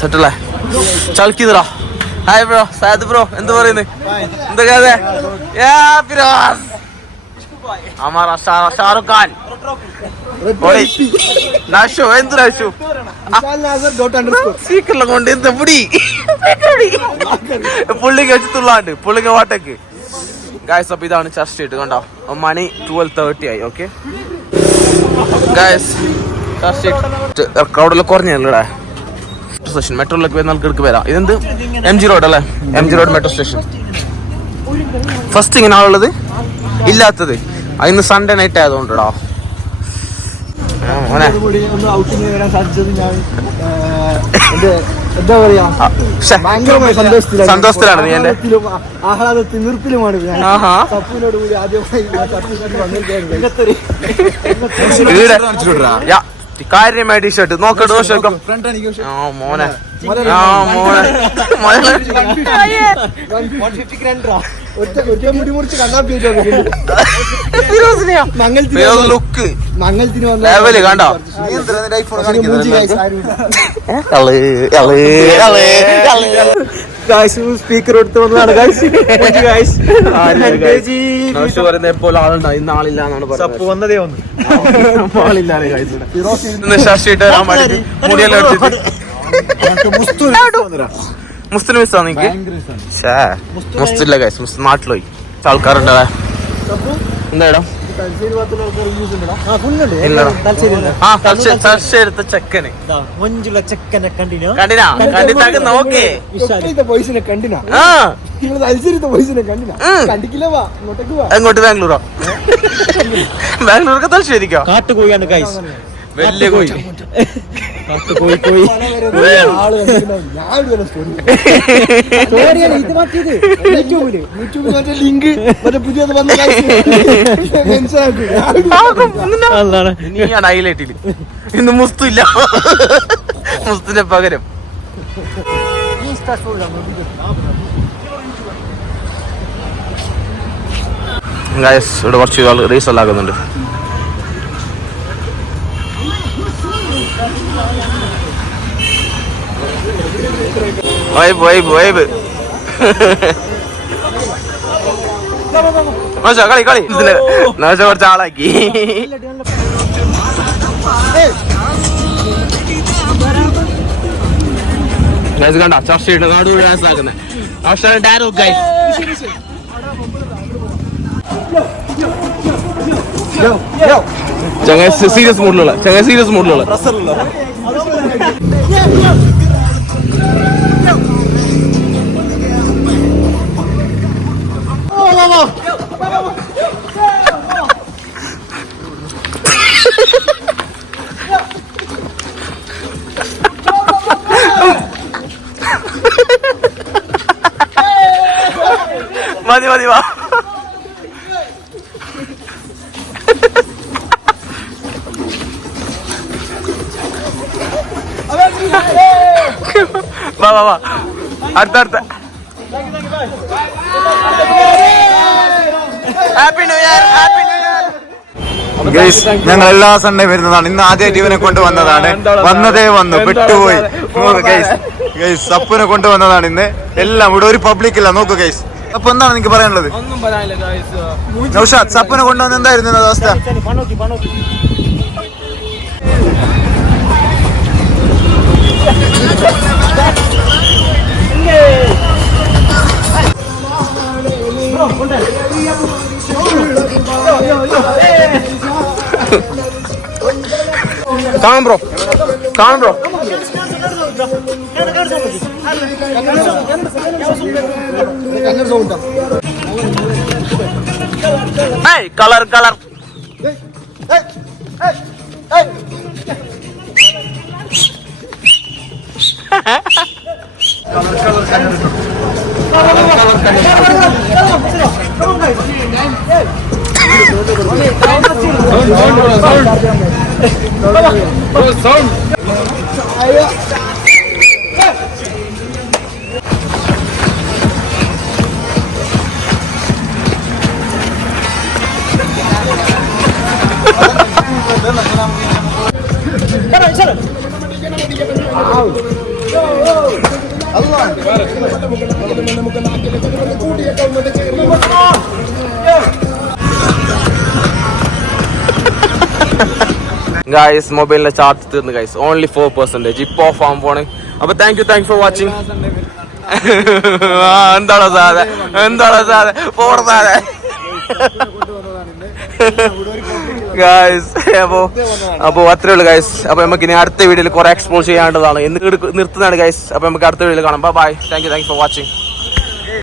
സെറ്റല്ലേ ചളിക്കിതറാ. Hi bro, Saad bro, എന്ത് പറയുന്നു? എന്തൊക്കെ हमारा शाहरुख खान नाशो എന്ത് നാശോ സീക്കറിലെ കൊണ്ട് എന്ത് പൊടി പുള്ളിക്ക് വെച്ചിട്ടുള്ളാണ്ട് പുള്ളിക്ക് വാട്ടക്ക് ഗായ്സ്. അപ്പൊ ഇതാണ് ചർച്ച് സ്ട്രീറ്റ് കണ്ടോ, മണി 12:30 ആയി. ഓക്കെ ഗായ്സ്, ചർച്ച് സ്ട്രീറ്റ് ക്രൗഡെല്ലാം കുറഞ്ഞല്ലേ. മെട്രോ സ്റ്റേഷൻ, മെട്രോയിലേക്ക് വരുന്ന ആൾക്കാർക്ക് വരാം. ഇതെന്ത് MG റോഡ് അല്ലേ? MG road metro station. First ഇങ്ങനെ ആളുള്ളത് ഇല്ലാത്തത് ഇന്ന് സൺഡേ നൈറ്റ് ആയതുകൊണ്ടോ. സന്തോഷത്തിലാണ് നീ എന്റെ കാര്യമായ ടീഷർട്ട് നോക്കട്ടെ. മോനെ ലുക്ക് ലെവല് കണ്ടോ. സ്പീക്കർ എടുത്ത് വന്നതാണ് എപ്പോൾ ആളുണ്ടോ? ഇന്ന് ആളില്ലാന്നാണ് വന്നതേ ഒന്ന് ആളില്ലാണ്. മുസ്ലിം മിസ്സാ നിനക്ക്? മുസ്ലില്ല ഗൈസ്, മുസ്ലിം നാട്ടിൽ പോയി ആൾക്കാരുണ്ടോ? എന്താ ചെക്കന് നോക്കേ അങ്ങോട്ട് ബാംഗ്ലൂരോ? ബാംഗ്ലൂർക്ക് തലശ്ശേരിക്കോ? കാട്ടുകോയാണ് ഗൈസ്, വലിയ കോഴി. നീയാണ് ഹൈലൈറ്റില്. ഇന്ന് മുസ്തു ഇല്ല, മുസ്തുവിന്റെ പകരം ഇവിടെ കുറച്ച് റീസ് എല്ലാം ആകുന്നുണ്ട്. കളി കളി കുറച്ച് ആളാക്കി. കണ്ട ചർച്ച ചെയ്യണ്ട നാട് ഡാൻസാക്കുന്നത് അവസാനം ഡാരോ ഗൈസ്. ചങ്ങ സീരിയസ് മൂഡിലുള്ള മതി മതി വാ. വാ വാ വാ അടുത്ത happy new year. Happy new year guys. ഞങ്ങൾ എല്ലാ സൺഡേ വരുന്നതാണ്. ഇന്ന് ആദ്യമായിട്ട് ഇവനെ കൊണ്ടുവന്നതാണ്. വന്നതേ വന്നു വിട്ടുപോയി ഗൈസ്. ഗൈസ് സപ്പുനെ കൊണ്ടുവന്നതാണ് ഇന്ന്. എല്ലാം ഇവിടെ ഒരു പബ്ലിക് ഇല്ല. നോക്കൂ ഗൈസ്. അപ്പൊ എന്താണ് നിനക്ക് പറയാനുള്ളത്? നൗഷാദ്, സപ്പുനെ കൊണ്ടുവന്ന് എന്തായിരുന്നു അവസ്ഥ? കാണും ബ്രോ. കളർ ഗൈസ് മൊബൈലിലെ ചാർജ് തീർന്നു ഗൈസ്, ഓൺലി 4%. ഇപ്പൊ ഓഫ് ആവാൻ പോണ്. അപ്പൊ താങ്ക് യു ഫോർ വാച്ചിങ്. എന്താണോ സാധേ, എന്താണോ സാധേ, പോണ സാധേ ഗൈസ്. അപ്പൊ അത്രേ ഉള്ളു ഗൈസ്. അപ്പൊ നമുക്ക് ഇനി അടുത്ത വീഡിയോയിൽ കുറെ എക്സ്പ്ലോർ ചെയ്യാണ്ടതാണ്. എന്ന് നിർത്തുന്നതാണ് ഗൈസ്. അപ്പൊ നമുക്ക് അടുത്ത വീഡിയോയിൽ കാണാം. Bye. Thank you for watching.